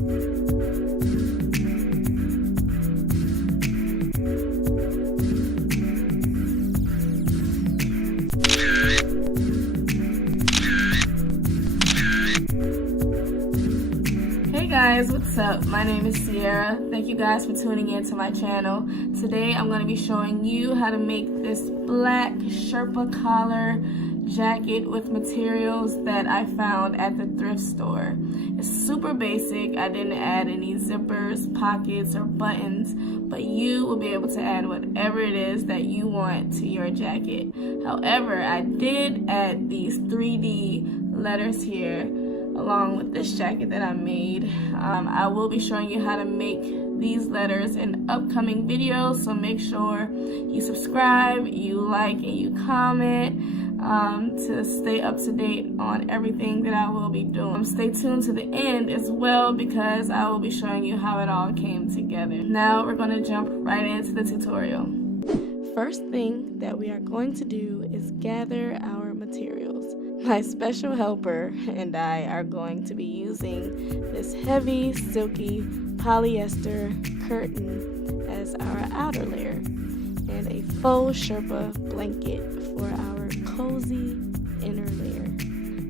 Hey guys, what's up? My name is Ciara. Thank you guys for tuning in to my channel. Today I'm going to be showing you how to make this black Sherpa collar jacket with materials that I found at the thrift store. It's super basic. I didn't add any zippers, pockets, or buttons, but you will be able to add whatever it is that you want to your jacket. However, I did add these 3D letters here along with this jacket that I made. I will be showing you how to make these letters in upcoming videos, so make sure you subscribe, you like, and you comment to stay up to date on everything that I will be doing. Stay tuned to the end as well, because I will be showing you how it all came together. Now we're going to jump right into the tutorial. First thing that we are going to do is gather our materials. My special helper and I are going to be using this heavy, silky polyester curtain as our outer layer, and a faux Sherpa blanket for our cozy inner layer.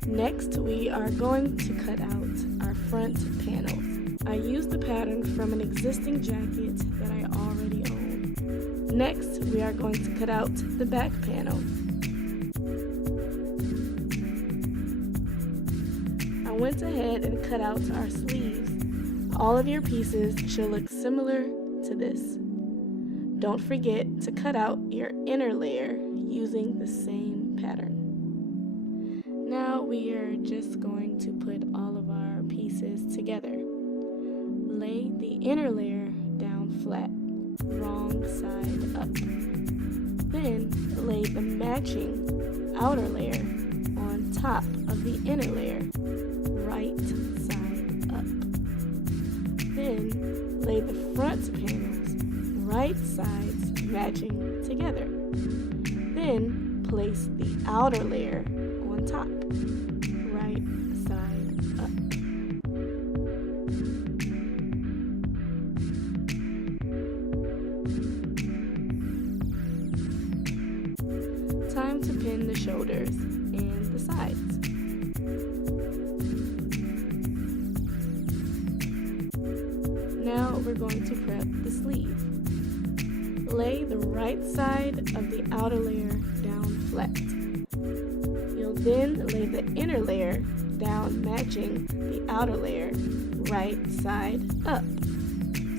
Next, we are going to cut out our front panels. I used the pattern from an existing jacket that I already own. Next, we are going to cut out the back panel. I went ahead and cut out our sleeves. All of your pieces should look similar to this. Don't forget to cut out your inner layer using the same pattern. Now we are just going to put all of our pieces together. Lay the inner layer down flat, wrong side up. Then lay the matching outer layer on top of the inner layer, right side up. Then lay the front panels, right sides matching together. Then place the outer layer on top, right side up. Time to pin the shoulders and the sides. Now we're going to prep the sleeve. Lay the right side of the outer layer down flat. You'll then lay the inner layer down matching the outer layer, right side up.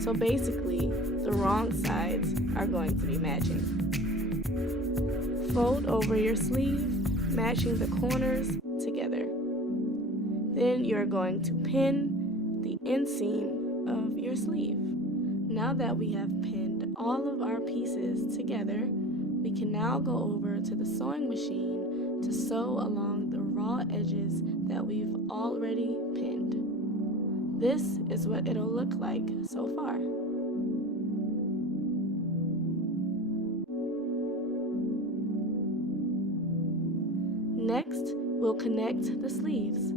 So basically, the wrong sides are going to be matching. Fold over your sleeve, matching the corners together. Then you're going to pin the inseam of your sleeve. Now that we have pinned all of our pieces together, we can now go over to the sewing machine to sew along the raw edges that we've already pinned. This is what it'll look like so far. Next, we'll connect the sleeves.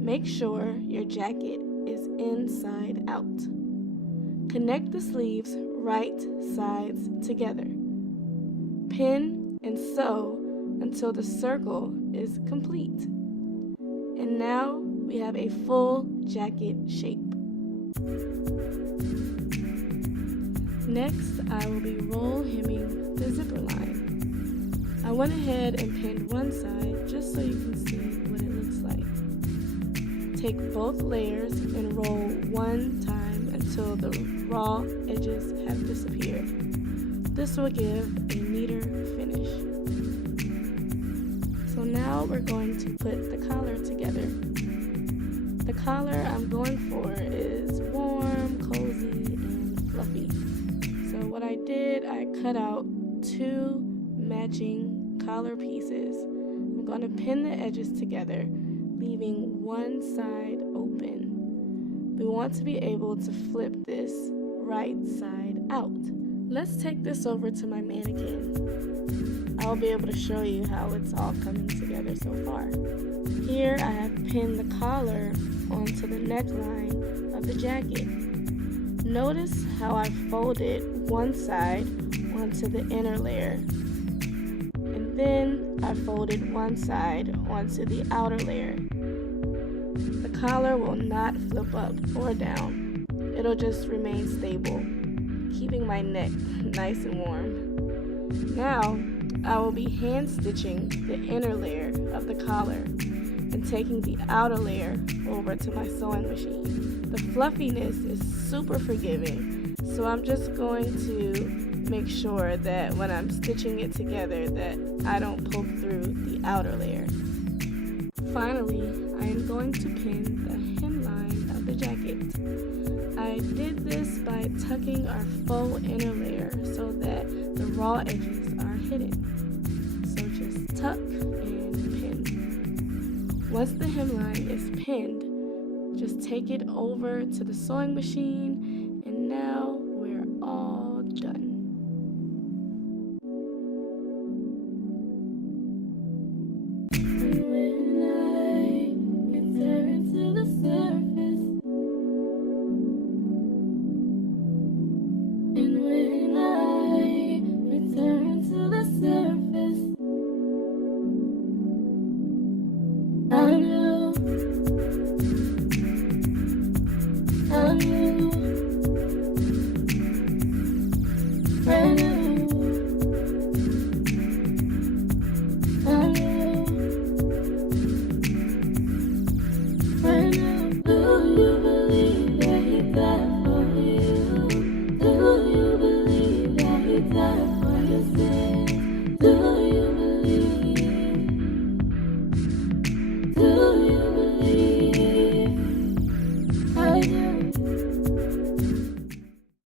Make sure your jacket is inside out. Connect the sleeves right sides together. Pin and sew until the circle is complete. And now we have a full jacket shape. Next, I will be roll hemming the zipper line. I went ahead and pinned one side just so you can see what it looks like. Take both layers and roll one time until the raw edges have disappeared. This will give a neater finish. So now we're going to put the collar together. The collar I'm going for is warm, cozy, and fluffy. So what I did, I cut out 2 matching collar pieces. I'm going to pin the edges together, leaving one side open. We want to be able to flip this right side out. Let's take this over to my mannequin. I'll be able to show you how it's all coming together so far. Here I have pinned the collar onto the neckline of the jacket. Notice how I folded one side onto the inner layer, and then I folded one side onto the outer layer. The collar will not flip up or down. It'll just remain stable, keeping my neck nice and warm. Now, I will be hand stitching the inner layer of the collar and taking the outer layer over to my sewing machine. The fluffiness is super forgiving, so I'm just going to make sure that when I'm stitching it together that I don't poke through the outer layer. Finally, I am going to pin the hemline of the jacket. I did this by tucking our faux inner layer so that the raw edges are hidden. So just tuck and pin. Once the hemline is pinned, just take it over to the sewing machine, and now we're all done.